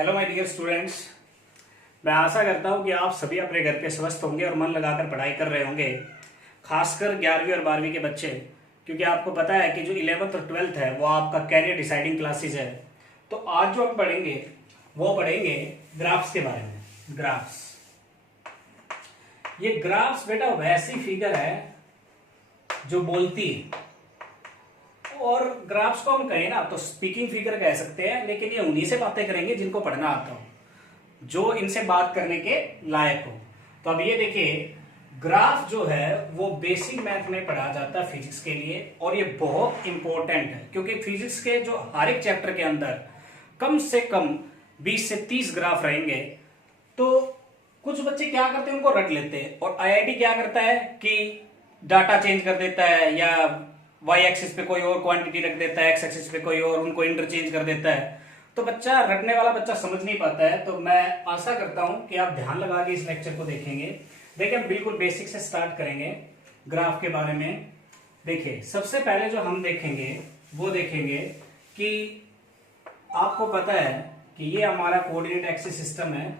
Hello my dear students. मैं आशा करता हूँ कि आप सभी अपने घर पे स्वस्थ होंगे और मन लगाकर पढ़ाई कर रहे होंगे, खासकर 11वीं और 12वीं के बच्चे, क्योंकि आपको पता है कि जो 11th और 12th है वो आपका कैरियर डिसाइडिंग क्लासेस है। तो आज जो हम पढ़ेंगे वो पढ़ेंगे ग्राफ्स के बारे में। ग्राफ्स, ये ग्राफ्स बेटा वैसी फिगर है जो बोलती है, और ग्राफ्स को हम कहें ना तो स्पीकिंग फिगर कह सकते हैं, लेकिन ये उन्हीं से बातें करेंगे जिनको पढ़ना आता हो, जो इनसे बात करने के लायक हो। तो अब ये देखिए, ग्राफ जो है वो बेसिक मैथ में पढ़ा जाता है फिजिक्स के लिए, और ये बहुत इंपॉर्टेंट है क्योंकि फिजिक्स के जो हर एक चैप्टर के अंदर कम से कम 20 से 30 ग्राफ रहेंगे। तो कुछ बच्चे क्या करते हैं, उनको रट लेते हैं, और आईआईटी क्या करता है कि डाटा चेंज कर देता है, या वाई एक्सिस पे कोई और क्वांटिटी रख देता है, एक्स एक्सिस पे कोई और, उनको इंटरचेंज कर देता है। तो बच्चा रटने वाला बच्चा समझ नहीं पाता है। तो मैं आशा करता हूं कि आप ध्यान लगा के इस लेक्चर को देखेंगे। देखिए, हम बिल्कुल बेसिक से स्टार्ट करेंगे ग्राफ के बारे में। देखिए, सबसे पहले जो हम देखेंगे वो देखेंगे कि आपको पता है कि ये हमारा कोऑर्डिनेट एक्सिस सिस्टम है।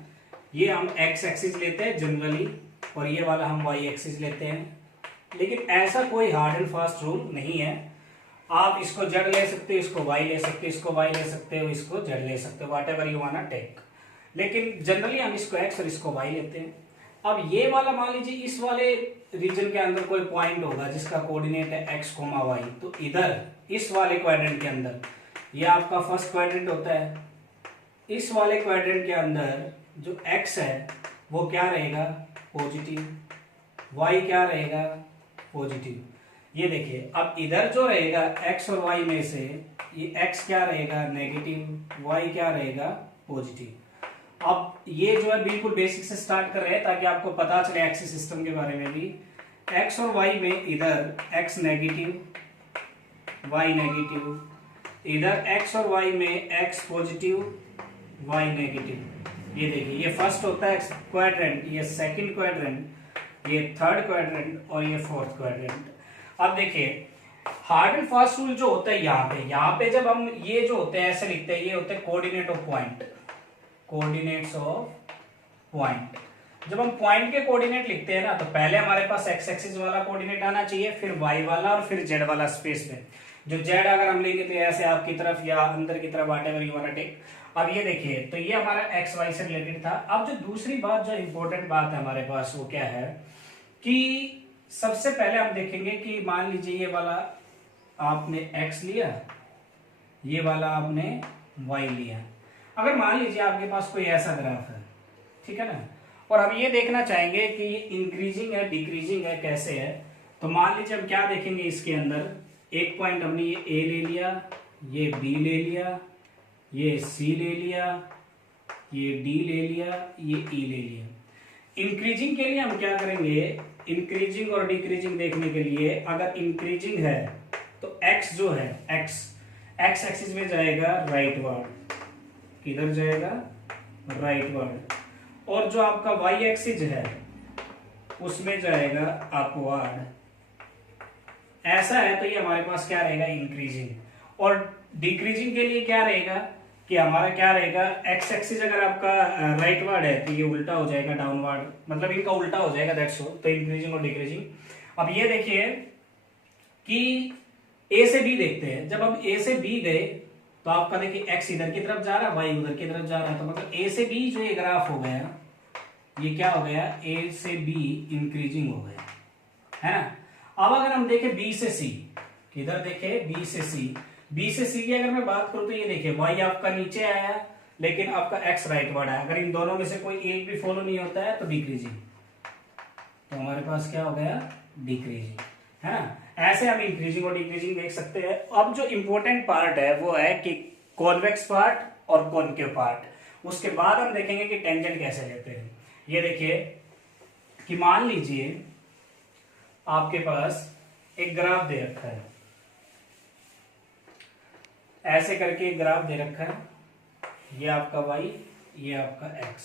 ये हम एक्स एक्सिस लेते हैं जनरली, और ये वाला हम वाई एक्सिस लेते हैं। लेकिन ऐसा कोई हार्ड एंड फास्ट रूल नहीं है। आप इसको जेड ले सकते हो, इसको वाई ले सकते हो, इसको वाई ले सकते हो, इसको जेड ले सकते हो, whatever you want to take. लेकिन जनरली हम इसको एक्स और इसको वाई लेते हैं। अब ये वाला मान लीजिए इस वाले रीजन के अंदर कोई पॉइंट होगा जिसका कोऑर्डिनेट है एक्स कोमा वाई, तो इधर इस वाले क्वाड्रेंट के अंदर ये आपका फर्स्ट क्वाड्रेंट होता है। इस वाले क्वाड्रेंट के अंदर जो एक्स है वो क्या रहेगा, पॉजिटिव, वाई क्या रहेगा, पॉजिटिव। ये देखिए, अब इधर जो रहेगा x और y में से ये x क्या रहेगा, नेगेटिव, y क्या रहेगा, पॉजिटिव। अब ये जो है बिल्कुल बेसिक से स्टार्ट कर रहे हैं ताकि आपको पता चले एक्सिस सिस्टम के बारे में भी। x और y में इधर x नेगेटिव, y नेगेटिव, इधर x और y में x पॉजिटिव, y नेगेटिव। ये देखिए, ये फर्स्ट होता है क्वाड्रेंट, ये सेकंड क्वाड्रेंट, ये थर्ड क्वाड्रेंट, और ये फोर्थ क्वाड्रेंट। अब देखिए, हार्ड एंड फास्ट रूल जो होता है यहाँ पे जब हम ये जो होते हैं ऐसे लिखते हैं, ये होते हैं coordinate of point, coordinates of point. जब हम पॉइंट के कोऑर्डिनेट लिखते हैं ना, तो पहले हमारे पास एक्स एक्सिस वाला कोऑर्डिनेट आना चाहिए, फिर वाई वाला, और फिर जेड वाला स्पेस में। जो जेड अगर हम लेंगे तो ऐसे आपकी तरफ या अंदर की तरफ, whatever you want to take. अब ये देखिए, तो ये हमारा एक्स वाई से रिलेटेड था। अब जो दूसरी बात, जो इंपॉर्टेंट बात है हमारे पास, वो क्या है कि सबसे पहले हम देखेंगे कि मान लीजिए ये वाला आपने x लिया, ये वाला आपने y लिया। अगर मान लीजिए आपके पास कोई ऐसा ग्राफ है, ठीक है ना, और हम ये देखना चाहेंगे कि ये इंक्रीजिंग है, डिक्रीजिंग है, कैसे है। तो मान लीजिए हम क्या देखेंगे, इसके अंदर एक पॉइंट हमने ये a ले लिया, ये b ले लिया, ये c ले लिया, ये d ले लिया, ये e ले लिया। इंक्रीजिंग के लिए हम क्या करेंगे, इंक्रीजिंग और डिक्रीजिंग देखने के लिए, अगर इंक्रीजिंग है तो x जो है, x एक्सिस में जाएगा राइटवर्ड, किधर जाएगा, राइटवर्ड, और जो आपका y एक्सिस है उसमें जाएगा अपवर्ड। ऐसा है तो ये हमारे पास क्या रहेगा, इंक्रीजिंग। और डिक्रीजिंग के लिए क्या रहेगा कि हमारा क्या रहेगा, एक्स एक्सिस अगर आपका राइटवर्ड है तो ये उल्टा हो जाएगा डाउनवर्ड, मतलब इनका उल्टा हो जाएगा, दैट्स ऑल। तो इंक्रीजिंग और डिक्रीजिंग। अब ये देखिए कि ए से बी देखते हैं। जब हम ए से बी गए तो आपका देखिए एक्स इधर की तरफ जा रहा है, वाई उधर की तरफ जा रहा है, तो मतलब ए से बी जो ये ग्राफ हो गया, ये क्या हो गया, ए से बी इंक्रीजिंग हो गया, है ना। अब अगर हम देखें बी से सी, किधर देखे, बी से सी, बी से सी की अगर मैं बात करूं तो ये देखिए, y आपका नीचे आया लेकिन आपका x राइटवर्ड आया। अगर इन दोनों में से कोई एक भी फॉलो नहीं होता है तो डिक्रीजिंग, तो हमारे पास क्या हो गया, डिक्रीजिंग, है ना। ऐसे हम इंक्रीजिंग और डिक्रीजिंग देख सकते हैं। अब जो इंपॉर्टेंट पार्ट है वो है कि कॉन्वेक्स पार्ट और कॉनकेव पार्ट। उसके बाद हम देखेंगे कि टेंजेंट कैसे लेते हैं। ये देखिए कि मान लीजिए आपके पास एक ग्राफ दे रखा है, ऐसे करके एक ग्राफ दे रखा है, ये आपका y, ये आपका x,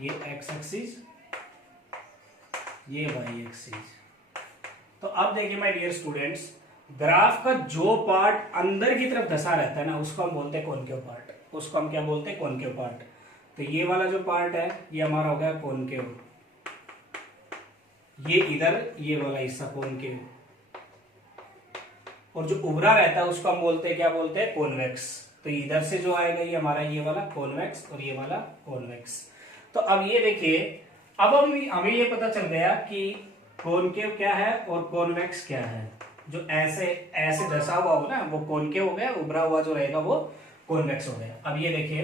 ये x एक्सिस, ये y एक्सिस। तो अब देखिए माय डियर स्टूडेंट्स, ग्राफ का जो पार्ट अंदर की तरफ धसा रहता है ना, उसको हम बोलते हैं कॉनकेव पार्ट, उसको हम क्या बोलते हैं, कॉनकेव पार्ट। तो ये वाला जो पार्ट है ये हमारा हो गया कॉनकेव, ये इधर ये वाला हिस्सा कॉनकेव, और जो उभरा रहता है उसको हम बोलते हैं, क्या बोलते हैं, कॉन्वेक्स। तो इधर से जो आएगा ये हमारा ये वाला कॉन्वेक्स और ये वाला कॉन्वेक्स। तो अब ये देखिए, अब हमें ये पता चल गया कि कॉनकेव क्या है और कॉन्वेक्स क्या है। जो ऐसे ऐसे धसा हुआ हो ना वो कॉनकेव हो गया, उभरा हुआ जो रहेगा वो कॉन्वेक्स हो गया। अब ये देखिए,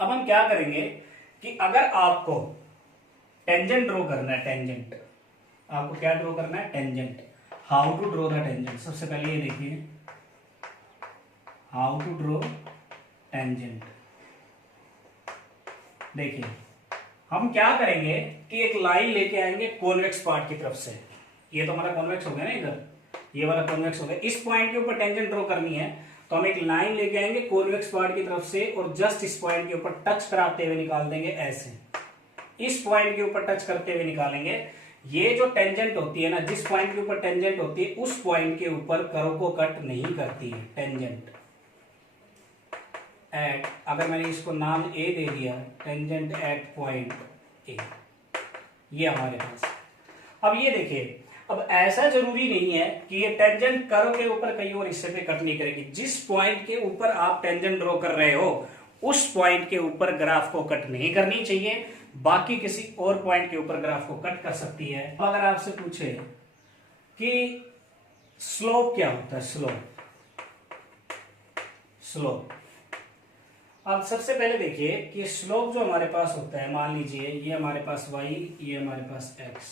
अब हम क्या करेंगे कि अगर आपको टेंजेंट ड्रॉ करना है, टेंजेंट आपको क्या ड्रॉ करना है, tangent. How to draw the tangent, सबसे पहले ये देखिए हाउ टू ड्रॉ टेंजेंट। देखिए हम क्या करेंगे कि एक लाइन लेके आएंगे कॉन्वेक्स पार्ट की तरफ से, ये तो हमारा कॉन्वेक्स हो गया ना, इधर ये वाला कॉन्वेक्स हो गया। इस पॉइंट के ऊपर टेंजेंट ड्रॉ करनी है तो हम एक लाइन लेके आएंगे कॉन्वेक्स पार्ट की तरफ से और जस्ट इस पॉइंट के ऊपर टच कराते हुए निकाल देंगे ऐसे, इस पॉइंट के ऊपर टच करते हुए निकालेंगे। ये जो टेंजेंट होती है ना, जिस पॉइंट के ऊपर टेंजेंट होती है उस पॉइंट के ऊपर कर्व को कट नहीं करती है टेंजेंट एट, अगर मैंने इसको नाम ए दे दिया, टेंजेंट एट पॉइंट ए, ये हमारे पास। अब ये देखिए, अब ऐसा जरूरी नहीं है कि ये टेंजेंट कर्व के ऊपर कहीं और हिस्से पे कट नहीं करेगी। जिस पॉइंट के ऊपर आप टेंजेंट ड्रॉ कर रहे हो उस पॉइंट के ऊपर ग्राफ को कट नहीं करनी चाहिए, बाकी किसी और पॉइंट के ऊपर ग्राफ को कट कर सकती है। अगर आपसे पूछे कि स्लोप क्या होता है, स्लोप, अब सबसे पहले देखिए कि स्लोप जो हमारे पास होता है, मान लीजिए ये हमारे पास y, ये हमारे पास x,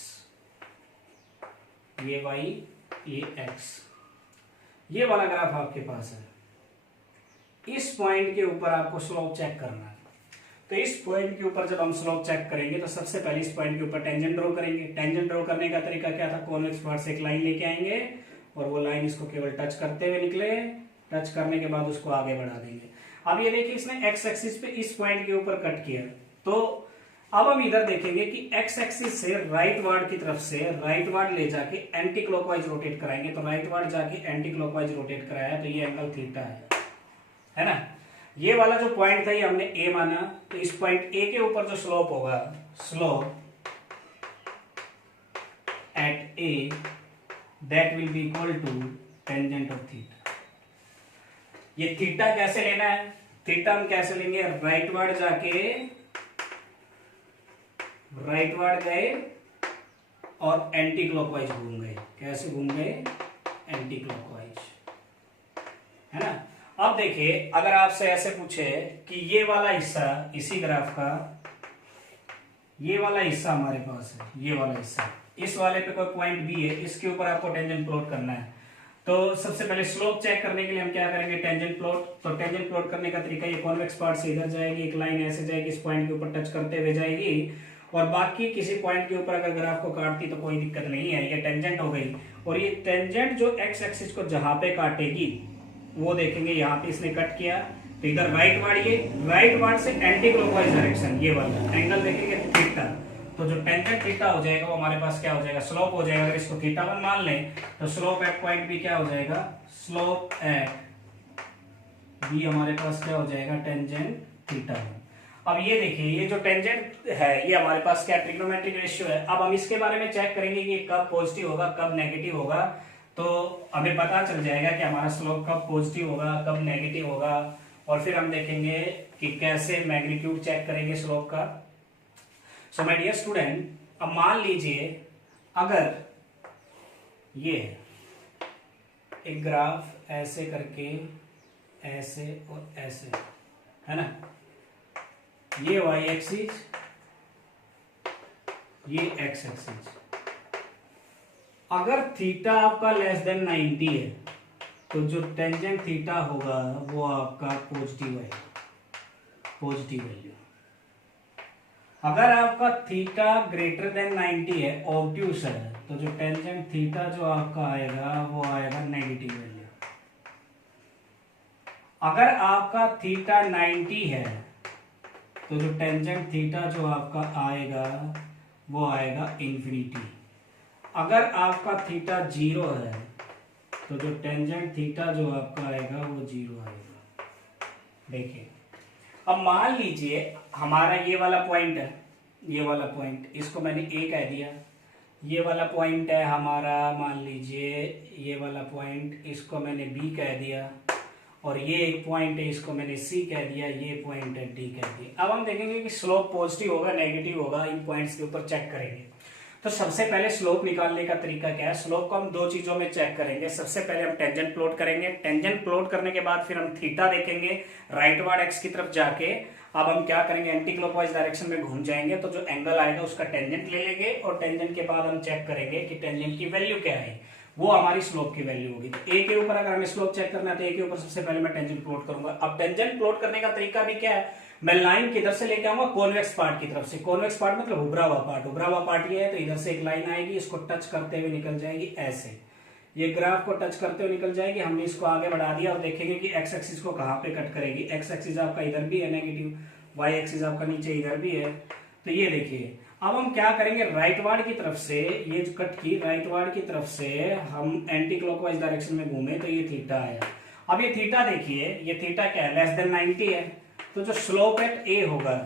ये y, ये x, ये वाला ग्राफ आपके पास है। इस पॉइंट के ऊपर आपको स्लोप चेक करना है। तो इस पॉइंट के ऊपर जब हम स्लोप चेक करेंगे तो सबसे पहले इस पॉइंट के ऊपर टेंजेंट ड्रॉ करेंगे। टेंजेंट ड्रॉ करने का तरीका क्या था, कॉन्वेक्स पार्ट से एक लाइन लेके आएंगे और वो लाइन इसको केवल टच करते हुए निकले, टच करने के बाद उसको आगे बढ़ा देंगे। अब ये देखिए इसने एक्स एक्सिस पे इस पॉइंट के ऊपर कट किया, तो अब हम इधर देखेंगे कि एक्स एक्सिस से राइट वार्ड की तरफ से राइट वार्ड ले जाके एंटी क्लॉकवाइज रोटेट कराएंगे। तो राइट वार्ड जाके एंटी क्लॉकवाइज रोटेट कराया तो ये एंगल थीटा है ना। ये वाला जो पॉइंट था ये हमने ए माना, तो इस पॉइंट ए के ऊपर जो स्लोप होगा, slope at A that will be equal to tangent of theta. ये थीटा कैसे लेना है, थीटा हम कैसे लेंगे, राइट वार्ड जाके राइट वार्ड गए और एंटी क्लॉकवाइज घूम गए। कैसे घूम गए, एंटी क्लॉकवाइज, है ना। अब देखिए अगर आपसे ऐसे पूछे कि ये वाला हिस्सा इसी ग्राफ का, ये वाला हिस्सा हमारे पास है, ये वाला हिस्सा, इस वाले पे कोई पॉइंट बी है, इसके ऊपर आपको टेंजेंट प्लॉट करना है। तो सबसे पहले स्लोप चेक करने के लिए हम क्या करेंगे, टेंजेंट प्लॉट। तो टेंजेंट प्लॉट करने का तरीका, ये कॉन्वेक्स पार्ट से इधर जाएगी, एक लाइन ऐसे जाएगी, इस पॉइंट के ऊपर टच करते हुए जाएगी, और बाकी किसी पॉइंट के ऊपर अगर ग्राफ को काटती तो कोई दिक्कत नहीं है, ये टेंजेंट हो गई। और ये टेंजेंट जो एक्स एक्सिस को जहां पे काटेगी वो देखेंगे, यहाँ पे इसने कट किया तो इधर राइट वार्ड, ये राइट वार्ड से एंटी क्लॉकवाइज डायरेक्शन, ये वाला एंगल देखेंगे थीटा। तो जो टेंजेंट थीटा हो जाएगा वो हमारे पास क्या हो जाएगा, स्लोप हो जाएगा। अगर इसको थीटा 1 मान लें तो स्लोप एट पॉइंट बी क्या हो जाएगा, स्लोप एट बी हमारे पास क्या हो जाएगा, टेंजेंट थीटा 1। अब ये देखिए ये जो टेंजेंट है ये हमारे पास क्या, ट्रिग्नोमेट्रिक रेशियो है। अब हम इसके बारे में चेक करेंगे कि कब पॉजिटिव होगा कब नेगेटिव होगा, तो हमें पता चल जाएगा कि हमारा स्लोप कब पॉजिटिव होगा कब नेगेटिव होगा। और फिर हम देखेंगे कि कैसे मैग्नीट्यूड चेक करेंगे स्लोप का। सो माय डियर स्टूडेंट, अब मान लीजिए अगर ये एक ग्राफ ऐसे करके ऐसे और ऐसे है ना, ये y एक्सिस ये x एक्सिस, अगर थीटा आपका लेस देन 90 है तो जो टेंजेंट थीटा होगा वो आपका पॉजिटिव है, पॉजिटिव वैल्यू। अगर आपका थीटा ग्रेटर देन 90 है, ऑब्ट्यूस है, तो जो टेंजेंट थीटा जो आपका आएगा वो आएगा नेगेटिव वैल्यू। अगर आपका थीटा 90 है तो जो टेंजेंट थीटा जो आपका आएगा वो आएगा इंफिनिटी। अगर आपका थीटा 0 है तो जो टेंजेंट थीटा जो आपका आएगा वो 0 आएगा। देखिए अब मान लीजिए हमारा ये वाला पॉइंट है, ये वाला पॉइंट, इसको मैंने ए कह दिया। ये वाला पॉइंट है हमारा, मान लीजिए ये वाला पॉइंट, इसको मैंने बी कह दिया। और ये एक पॉइंट है, इसको मैंने सी कह दिया। ये पॉइंट है डी कह दिया। अब हम देखेंगे कि स्लोप पॉजिटिव होगा नेगेटिव होगा, इन पॉइंट्स के ऊपर चेक करेंगे। तो सबसे पहले स्लोप निकालने का तरीका क्या है? स्लोप को हम दो चीजों में चेक करेंगे। सबसे पहले हम टेंजेंट प्लॉट करेंगे। टेंजेंट प्लॉट करने के बाद फिर हम थीटा देखेंगे राइटवर्ड एक्स की तरफ जाके। अब हम क्या करेंगे, एंटी क्लॉकवाइज डायरेक्शन में घूम जाएंगे, तो जो एंगल आएगा उसका टेंजेंट ले लेंगे और टेंजेंट के बाद हम चेक करेंगे कि टेंजेंट की वैल्यू क्या है, वो हमारी स्लोप की वैल्यू होगी। तो ए के ऊपर अगर हमें स्लोप चेक करना है तो ए के ऊपर सबसे पहले मैं टेंजेंट प्लॉट करूंगा। अब टेंजेंट प्लॉट करने का तरीका भी क्या है, मैं लाइन किधर से लेके आऊंगा, कॉन्वेक्स पार्ट की तरफ से। कॉन्वेक्स पार्ट मतलब उभरा हुआ पार्ट। उभरा हुआ पार्ट ये है, तो इधर से एक लाइन आएगी, इसको टच करते हुए निकल जाएगी ऐसे। ये ग्राफ को टच करते हुए निकल जाएगी। हमने इसको आगे बढ़ा दिया और देखेंगे कि एक्स एक्सिस को कहां पे कट करेगी। एक्स एक्सिस आपका इधर भी है नेगेटिव, वाई एक्सिस आपका नीचे इधर भी है। तो ये देखिए अब हम क्या करेंगे, राइटवर्ड की तरफ से ये जो कट की, राइटवर्ड की तरफ से हम एंटी क्लॉकवाइज डायरेक्शन में घूमे तो ये थीटा आया। अब ये थीटा देखिए, ये थीटा क्या है, लेस देन 90 है। तो जो स्लोप एट ए होगा,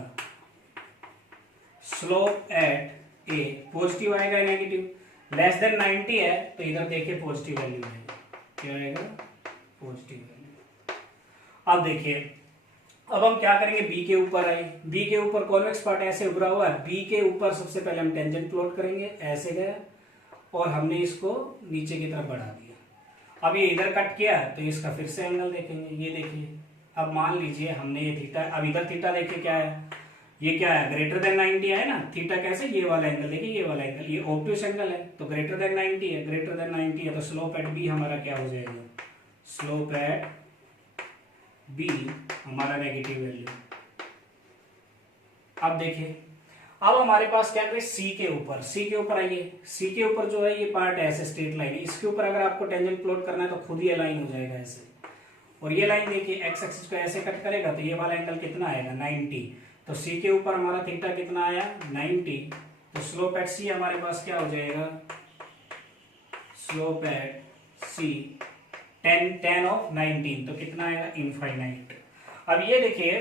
स्लोप एट ए पॉजिटिव आएगा या नेगेटिव? लेस देन 90 है तो इधर देखिए पॉजिटिव वैल्यू है। क्या आएगा? Positive value. अब देखिए अब हम क्या करेंगे, बी के ऊपर आए। बी के ऊपर कॉन्वेक्स पार्ट ऐसे उभरा हुआ है, बी के ऊपर सबसे पहले हम टेंजेंट प्लॉट करेंगे। ऐसे गया और हमने इसको नीचे की तरफ बढ़ा दिया। अब ये इधर कट किया तो इसका फिर से एंगल देखेंगे। ये देखिए अब मान लीजिए हमने ये थीटा, अब इधर थीटा देखिए क्या है, ये क्या है, ग्रेटर देन 90 है ना। थीटा कैसे, ये वाला एंगल देखिए, ये वाला एंगल, ये ऑब्ट्यूस एंगल है तो ग्रेटर देन 90 है। ग्रेटर देन 90 है तो स्लोप एट बी हमारा क्या हो जाएगा, स्लोप एट बी हमारा नेगेटिव वैल्यू। अब देखिए अब हमारे पास क्या है, सी के ऊपर, सी के ऊपर आइए। सी के ऊपर जो है ये पार्ट है ऐसे स्ट्रेट लाइन है, इसके ऊपर अगर आपको टेंजेंट प्लॉट करना है तो खुद ही अलाइन हो जाएगा ऐसे। और ये लाइन देखिए एक्स एक्सिस को ऐसे कट करेगा तो ये वाला एंगल कितना आएगा, 90। तो सी के ऊपर हमारा थीटा कितना आया, 90। तो स्लोप एट सी हमारे पास क्या हो जाएगा, स्लोप एट सी 10 ऑफ 19, तो कितना आएगा, इनफाइनाइट। अब ये देखिए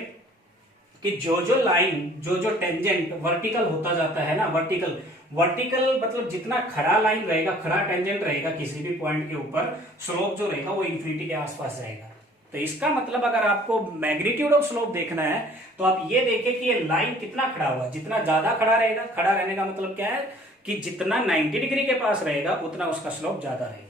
कि जो जो लाइन, जो जो टेंजेंट वर्टिकल होता जाता है ना, वर्टिकल मतलब जितना खड़ा लाइन रहेगा, खड़ा टेंजेंट रहेगा किसी भी पॉइंट के ऊपर, स्लोप जो रहेगा वो इन्फिनिटी के आसपास रहेगा। तो इसका मतलब अगर आपको मैग्नीट्यूड ऑफ स्लोप देखना है तो आप ये देखिए कि ये लाइन कितना खड़ा हुआ, जितना ज्यादा खड़ा रहेगा, खड़ा रहने का मतलब क्या है कि जितना 90 डिग्री के पास रहेगा उतना उसका स्लोप ज्यादा रहेगा।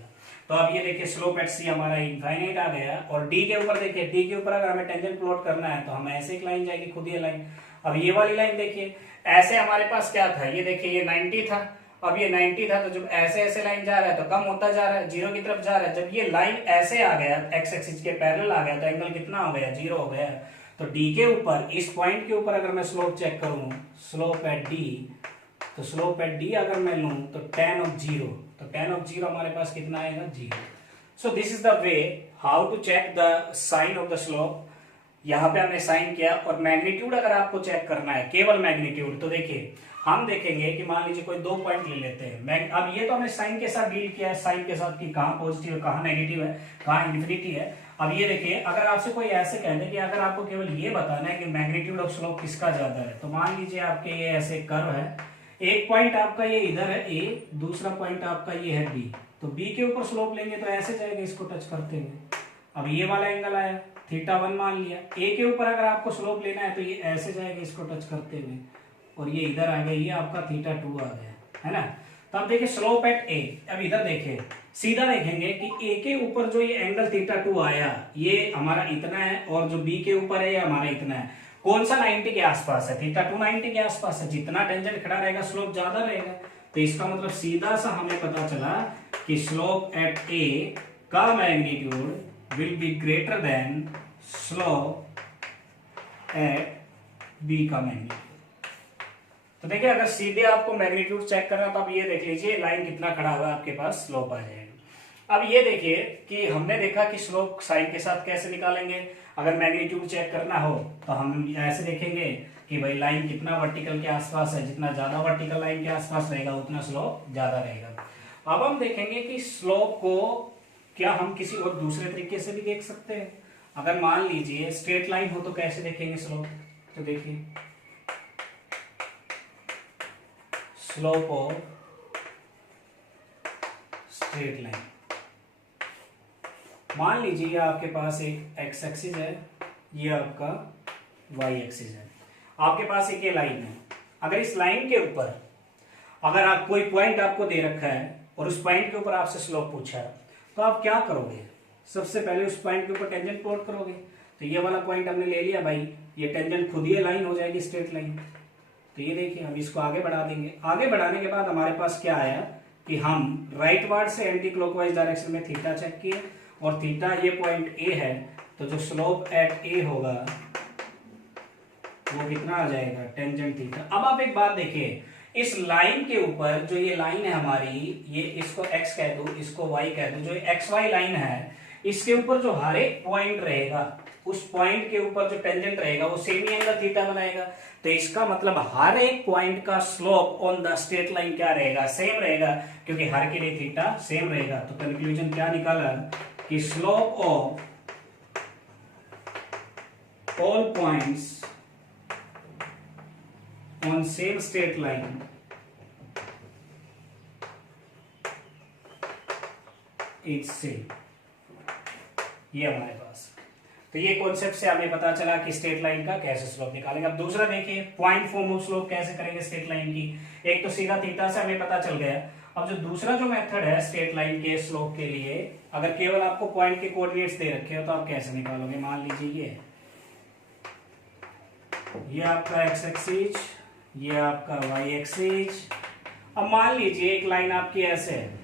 तो अब ये देखिए स्लोप एट सी हमारा इनफाइनाइट आ गया। और डी के ऊपर देखिए, डी के ऊपर अगर हमें टेंजेंट प्लॉट करना है तो हम ऐसे एक लाइन जाएगी, खुद ये लाइन। अब ये वाली लाइन देखिए, ऐसे हमारे पास क्या था, ये देखिए ये 90 था, अब ये 90 था, तो जब ऐसे ऐसे लाइन जा रहा है तो कम होता जा रहा है, जीरो की तरफ जा रहा है। जब ये लाइन ऐसे आ गया, एक्स एक्सिस के पैरेलल आ गया, तो एंगल कितना हो गया, जीरो हो गया। तो डी के ऊपर, इस पॉइंट के ऊपर अगर मैं स्लोप चेक करूं, स्लोप एट डी, तो स्लोप एट डी अगर मैं लूं तो tan ऑफ जीरो, तो tan ऑफ जीरो हमारे पास कितना आएगा, zero. So this is the way how to check the sign of the slope. यहां पे हमने साइन किया। और मैग्नीट्यूड अगर आपको चेक करना है, केवल मैग्नीट्यूड, तो देखिए हम देखेंगे कि मान लीजिए कोई दो पॉइंट ले लेते हैं। अब ये तो हमने साइन के साथ डील किया है, साइन के साथ कि कहां पॉजिटिव है, कहां नेगेटिव है, कहां इन्फिनिटी है। अब ये देखिए अगर आपसे कोई ऐसे कह दे कि अगर आपको केवल ये बताना है कि मैग्नीट्यूड ऑफ स्लोप किसका ज्यादा है, तो मान लीजिए आपके ये ऐसे कर्व है, एक पॉइंट आपका ये इधर है ए, दूसरा पॉइंट आपका ये है बी, तो बी के ऊपर स्लोप लेंगे तो ऐसे जाएगा इसको टच करते हुए। अब ये वाला एंगल आया, θ1 मान लिया। ए के ऊपर अगर आपको स्लोप लेना है तो ये ऐसे जाएगा इसको टच करते हुए, और ये इधर आ गया, ये आपका θ2 आ गया, है ना। तो अब देखिए स्लोप एट ए, अब इधर देखिए सीधा देखेंगे कि ए के ऊपर जो ये एंगल θ2 आया ये हमारा इतना है, और जो बी के ऊपर है ये हमारा इतना है। कौन सा 90 के आसपास है, θ2 90 के आसपास है। जितना टेंजेंट खड़ा रहेगा स्लोप ज्यादा रहेगा। तो इसका मतलब सीधा सा हमें पता चला कि स्लोप एट ए का magnitude will be greater than slope at B का मैग्नीट्यूड। तो देखिए अगर सीधे आपको मैग्नीट्यूड चेक करना तो आप ये देख लीजिए लाइन कितना खड़ा हुआ है, आपके पास स्लोप आ जाएगा। अब ये देखिए कि हमने देखा कि स्लोप साइन के साथ कैसे निकालेंगे। अगर मैग्नीट्यूड चेक करना हो तो हम ऐसे देखेंगे कि भाई लाइन कितना वर्टिकल के आसपास है, जितना ज्यादा वर्टिकल लाइन के आसपास रहेगा उतना स्लोप ज्यादा रहेगा। अब हम देखेंगे कि स्लोप को क्या हम किसी और दूसरे तरीके से भी देख सकते हैं। अगर मान लीजिए स्ट्रेट लाइन हो तो कैसे देखेंगे स्लोप, तो देखिए स्लोप ऑफ स्ट्रेट लाइन, मान लीजिए आपके पास एक एक्स एक्सिस है, ये आपका वाई एक्सिस है, आपके पास एक ये लाइन है। अगर इस लाइन के ऊपर अगर आप कोई पॉइंट आपको दे रखा है और उस पॉइंट के ऊपर आपसे स्लोप पूछा है, तो आप क्या करोगे, सबसे पहले उस पॉइंट के ऊपर टेंजेंट प्लॉट करोगे। तो ये वाला पॉइंट हमने ले लिया भाई, ये टेंजेंट खुद ही लाइन हो जाएगी स्ट्रेट लाइन। तो ये देखिए हम इसको आगे बढ़ा देंगे, आगे बढ़ाने के बाद हमारे पास क्या आया कि हम राइट वार्ड से एंटी क्लॉकवाइज डायरेक्शन में थीटा चेक किए और थीटा ये पॉइंट ए है, तो जो स्लोप एट ए होगा वो कितना आ जाएगा, टेंजेंट थीटा। अब आप एक बात देखिए, इस लाइन के ऊपर जो ये लाइन है हमारी, ये इसको x कह दो, इसको y कह दो, जो एक्स वाई लाइन है, इसके ऊपर जो हर एक पॉइंट रहेगा, उस पॉइंट के ऊपर जो टेंजेंट रहेगा वो सेम ही एंगल थीटा बनाएगा। तो इसका मतलब हर एक पॉइंट का slope on the straight line क्या रहेगा, सेम रहेगा, क्योंकि हर के लिए थीटा सेम रहेगा। तो कंक्लूजन क्या निकाला कि slope of all points on same straight line is same। ये हमारे पास, तो ये कॉन्सेप्ट से हमें पता चला कि स्ट्रेट लाइन का कैसे स्लोप निकालेंगे। अब दूसरा देखिए पॉइंट फॉर्म ऑफ स्लोप कैसे करेंगे स्ट्रेट लाइन की। एक तो सीधा थीटा से हमें पता चल गया। अब जो दूसरा जो मेथड है स्ट्रेट लाइन के स्लोप के लिए, अगर केवल आपको पॉइंट के कोऑर्डिनेट्स दे रखे हो तो आप कैसे निकालोगे। मान लीजिए ये आपका एक्स एक्सिस, ये आपका वाई एक्सिस। अब मान लीजिए एक लाइन आपकी ऐसे है,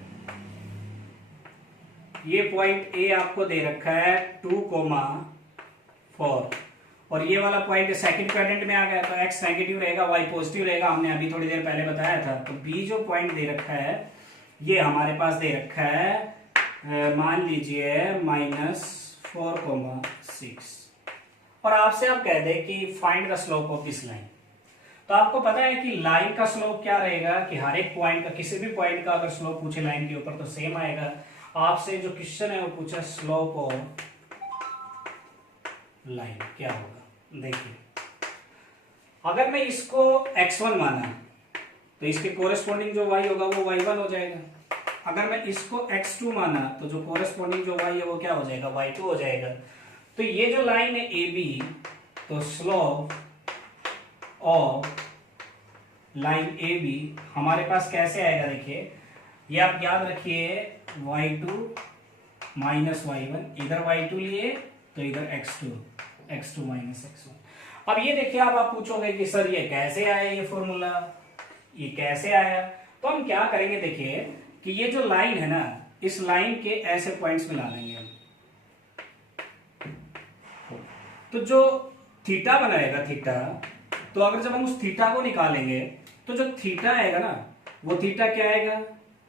ये पॉइंट ए आपको दे रखा है 2,4 और ये वाला पॉइंट सेकंड क्वाड्रेंट में आ गया, तो एक्स नेगेटिव रहेगा, वाई पॉजिटिव रहेगा, हमने अभी थोड़ी देर पहले बताया था। तो बी जो पॉइंट दे रखा है ये हमारे पास दे रखा है मान लीजिए -4,6 और आपसे आप कह दें कि find the slope of this line. तो आपको पता है कि लाइन का स्लोप क्या रहेगा कि हर एक पॉइंट का, किसी भी पॉइंट का अगर स्लोप पूछे लाइन के ऊपर तो सेम आएगा। आपसे जो क्वेश्चन है वो पूछा स्लोप ऑफ लाइन क्या होगा। देखिए अगर मैं इसको x1 माना तो इसके कोरेस्पॉन्डिंग जो y होगा वो y1 हो जाएगा। अगर मैं इसको x2 माना तो जो कोरेस्पॉन्डिंग जो y है वो क्या हो जाएगा, y2 हो जाएगा। तो ये जो लाइन है AB, तो स्लोप ऑफ लाइन AB हमारे पास कैसे आएगा, देखिए ये आप याद रखिए y2 माइनस y1, इधर y2 लिए तो इधर x2 माइनस x1। अब ये देखिए आप पूछोगे कि सर ये कैसे आया, ये फॉर्मूला ये कैसे आया। तो हम क्या करेंगे, देखिए कि ये जो लाइन है ना, इस लाइन के ऐसे पॉइंट्स मिला लेंगे हम। तो जो थीटा बनाएगा थीटा, तो अगर जब हम उस थीटा को निकालेंगे तो जो थीटा आएगा ना वो थीटा क्या आएगा,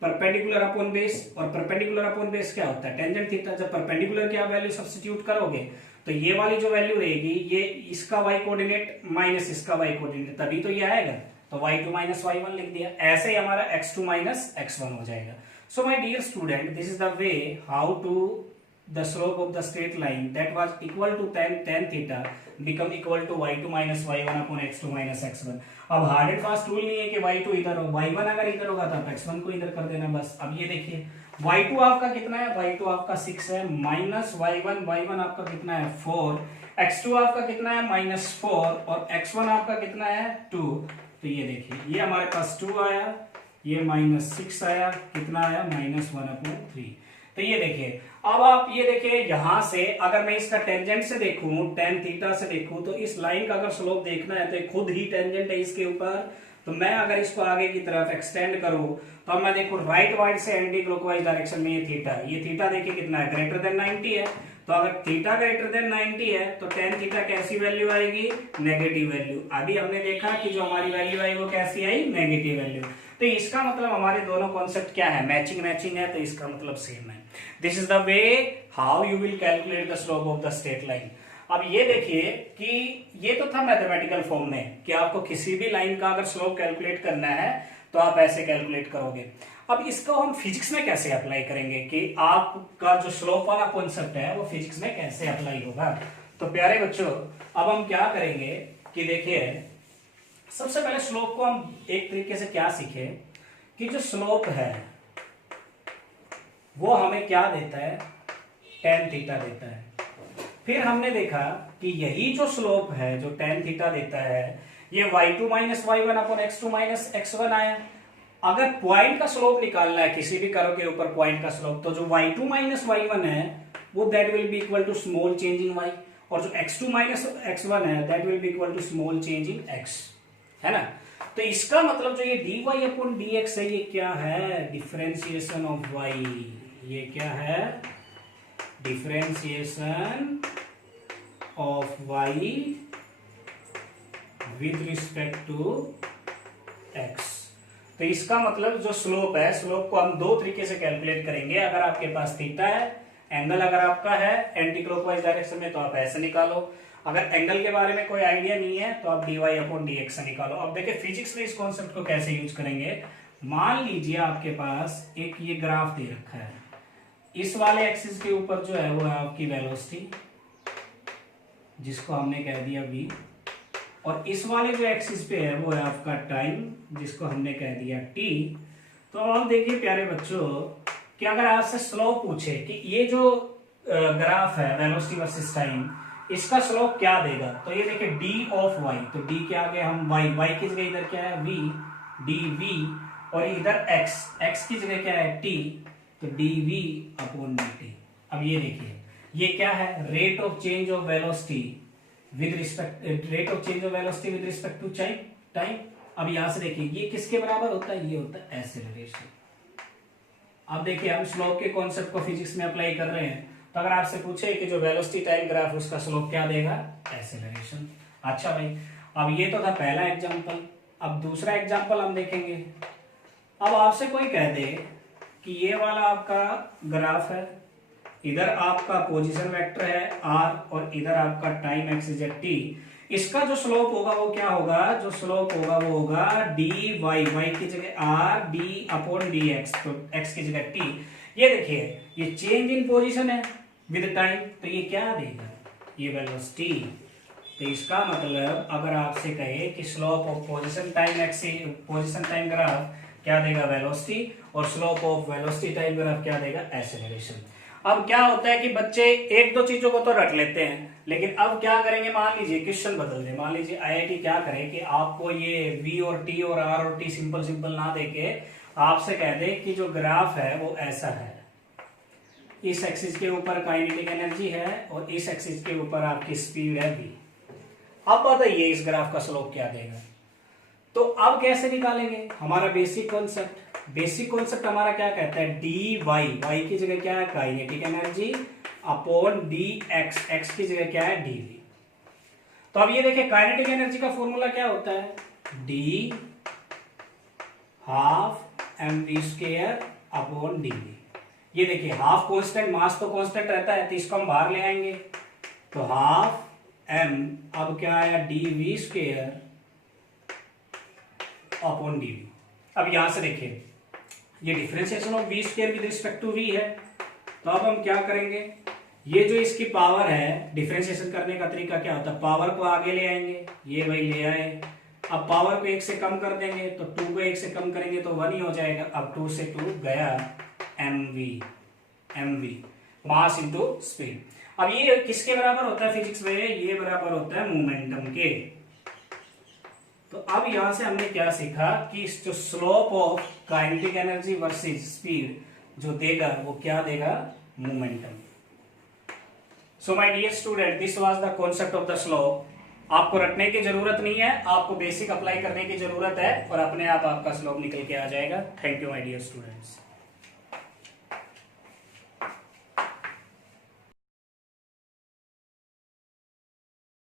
परपेंडिकुलर अपॉन बेस। और परपेंडिकुलर अपॉन बेस क्या होता है, टेंजेंट थीटा। जब परपेंडिकुलर की आप वैल्यू सब्स्टिट्यूट करोगे तो ये वाली जो वैल्यू रहेगी ये इसका y कोऑर्डिनेट माइनस इसका y कोऑर्डिनेट, तभी तो ये आएगा। तो y2 माइनस y1 लिख दिया, ऐसे ही हमारा x2 माइनस x1 हो जाएगा। So my dear student, this is the way how to the slope of the straight line that was equal to tan theta become equal to y2 minus y1 upon x2 minus x1। अब hard and fast rule नहीं है कि y2 इधर हो, y1 अगर इधर होगा तो आप x1 को इधर कर देना बस। अब ये देखिए y2 आपका कितना है, y2 आपका 6 है, माइनस y1 आपका कितना है 4, x2 आपका कितना है -4 और x1 आपका कितना है 2। तो ये देखिए ये हमारे पास 2 आया, ये -6 आया, कितना आया -1/3। तो ये देखिए अब आप ये देखिए यहां से अगर मैं इसका टेंजेंट से देखूं, tan थीटा से देखूं, तो इस लाइन का अगर स्लोप देखना है तो खुद ही टेंजेंट है इसके ऊपर। तो मैं अगर इसको आगे की तरफ एक्सटेंड करूं तो अब मैं देखूं राइट वाइड से एंटी क्लॉकवाइज डायरेक्शन में ये थीटा देखिए कितना है, ग्रेटर देन 90 है। तो अगर थीटा ग्रेटर देन 90 है तो tan थीटा कैसी वैल्यू आएगी, नेगेटिव वैल्यू। अभी हमने देखा कि जो हमारी वैल्यू आई वो कैसी आई, नेगेटिव वैल्यू। तो इसका मतलब हमारे दोनों कॉन्सेप्ट क्या है, मैचिंग है, तो इसका मतलब सेम है। This is the way how you will calculate the slope of the straight line. अब ये देखिए कि ये तो था मैथमेटिकल फॉर्म में कि आपको किसी भी लाइन का अगर स्लोप कैलकुलेट करना है तो आप ऐसे कैलकुलेट करोगे। अब इसको हम फिजिक्स में कैसे अप्लाई करेंगे कि आपका जो स्लोप वाला कॉन्सेप्ट है वो फिजिक्स में कैसे अप्लाई होगा। तो प्यारे बच्चों, अब हम क्या करेंगे कि देखिए, सबसे पहले स्लोप को हम एक तरीके से क्या सीखे कि जो स्लोप है वो हमें क्या देता है, tan थीटा देता है। फिर हमने देखा कि यही जो स्लोप है जो tan थीटा देता है ये y2 minus y1 upon x2 minus x1 आया। अगर पॉइंट का स्लोप निकालना है किसी भी कर्व के ऊपर पॉइंट का स्लोप, तो जो y2 माइनस y1 है वो that will be equal to small change in y, और जो x2 माइनस x1 है that will be equal to small change in x, है ना। तो इसका मतलब जो ये dy अपॉन dx है ये क्या है, डिफरेंशिएशन ऑफ y। ये क्या है, differentiation of y with respect to x। तो इसका मतलब जो स्लोप है, स्लोप को हम दो तरीके से कैलकुलेट करेंगे। अगर आपके पास थीटा है, एंगल अगर आपका है एंटी क्लॉकवाइज डायरेक्शन में, तो आप ऐसे निकालो। अगर एंगल के बारे में कोई आइडिया नहीं है तो आप dy अपॉन dx से निकालो। अब देखिए फिजिक्स में इस कॉन्सेप्ट को कैसे यूज करेंगे। मान लीजिए आपके पास एक ये ग्राफ दे रखा है, इस वाले एक्सिस के ऊपर जो है वो है आपकी वेलोसिटी जिसको हमने कह दिया v, और इस वाले जो एक्सिस पे है वो है आपका टाइम जिसको हमने कह दिया t। तो अब देखिए प्यारे बच्चों कि अगर आपसे स्लोप पूछे कि ये जो ग्राफ है वेलोसिटी वर्सेस टाइम, इसका स्लोप क्या देगा, तो ये देखिए d ऑफ y, तो d क्या आ गया, हम y की जगह इधर क्या है v, dv, और इधर x की जगह क्या है t, तो dv अपॉन dt। अब ये देखिए ये क्या है, rate of change of velocity with respect, rate of change of velocity with respect to time. अब यहां से देखिए ये किसके बराबर होता है, ये होता है एक्सेलरेशन। अब देखिए हम स्लोप के कॉन्सेप्ट को फिजिक्स में अप्लाई कर रहे हैं, तो अगर आपसे पूछे कि जो वेलोसिटी टाइम ग्राफ उसका स्लोप क्या देगा, एक्सेलरेशन। अच्छा भाई, अब ये तो था पहला एग्जांपल। अब दूसरा एग्जांपल हम देखेंगे। अब आपसे कोई कह दे कि ये वाला आपका ग्राफ है, इधर आपका पोजीशन वेक्टर है r और इधर आपका टाइम एक्सिस है t, इसका जो स्लोप होगा वो क्या होगा, जो स्लोप होगा वो होगा dy, y की जगह r, d अपॉन dx, तो x की जगह t। ये देखिए ये चेंज इन पोजीशन है विद टाइम, तो ये क्या देगा, ये वेलोसिटी। तो इसका मतलब अगर आपसे कहे कि slope of position time axis, position time graph क्या देगा, वेलोसिटी, और slope of velocity time graph क्या देगा, एक्सेलरेशन। अब क्या होता है कि बच्चे एक दो चीजों को तो रट लेते हैं, लेकिन अब क्या करेंगे, मान लीजिए क्वेश्चन बदल दे। मान लीजिए IIT क्या करे कि आपको ये v और t और r और t सिंपल सिंपल ना देके आपसे कह दे कि जो ग्राफ है वो ऐसा है, इस एक्सिस के ऊपर काइनेटिक एनर्जी है और इस एक्सिस के ऊपर आपकी स्पीड है v। अब बताइए इस ग्राफ का स्लोप क्या देगा। तो अब कैसे निकालेंगे, हमारा बेसिक कॉन्सेप्ट हमारा क्या कहता है, dy, y की जगह क्या है kinetic energy, upon dx, x की जगह क्या है dv। तो अब ये देखिए काइनेटिक एनर्जी का फॉर्मूला क्या होता है, d half mv² upon dv। ये देखिए हाफ कांस्टेंट, मास तो कांस्टेंट रहता है, तो इसको हम बाहर ले आएंगे, तो हाफ m, अब क्या आया dv² अपॉन dv। अब यहां से देखिए ये differentiation of v² with respect to v है, तो अब हम क्या करेंगे, ये जो इसकी पावर है, डिफरेंशिएशन करने का तरीका क्या होता है, पावर को आगे ले आएंगे, ये भाई ले आए। अब पावर को 1 से कम कर देंगे तो 2 को 1 से कम करेंगे तो 1 ही हो जाएगा। अब 2 से 2 गया, mv मास इनटू स्पीड। अब ये किसके बराबर होता है फिजिक्स में, ये बराबर होता है मोमेंटम के। तो अब यहां से हमने क्या सीखा कि जो slope of kinetic energy versus speed जो देगा वो क्या देगा, momentum. So my dear student, this was the concept of the slope. आपको रटने की जरूरत नहीं है, आपको बेसिक अप्लाई करने की जरूरत है और अपने आप आपका स्लोप निकल के आ जाएगा। Thank you my dear students.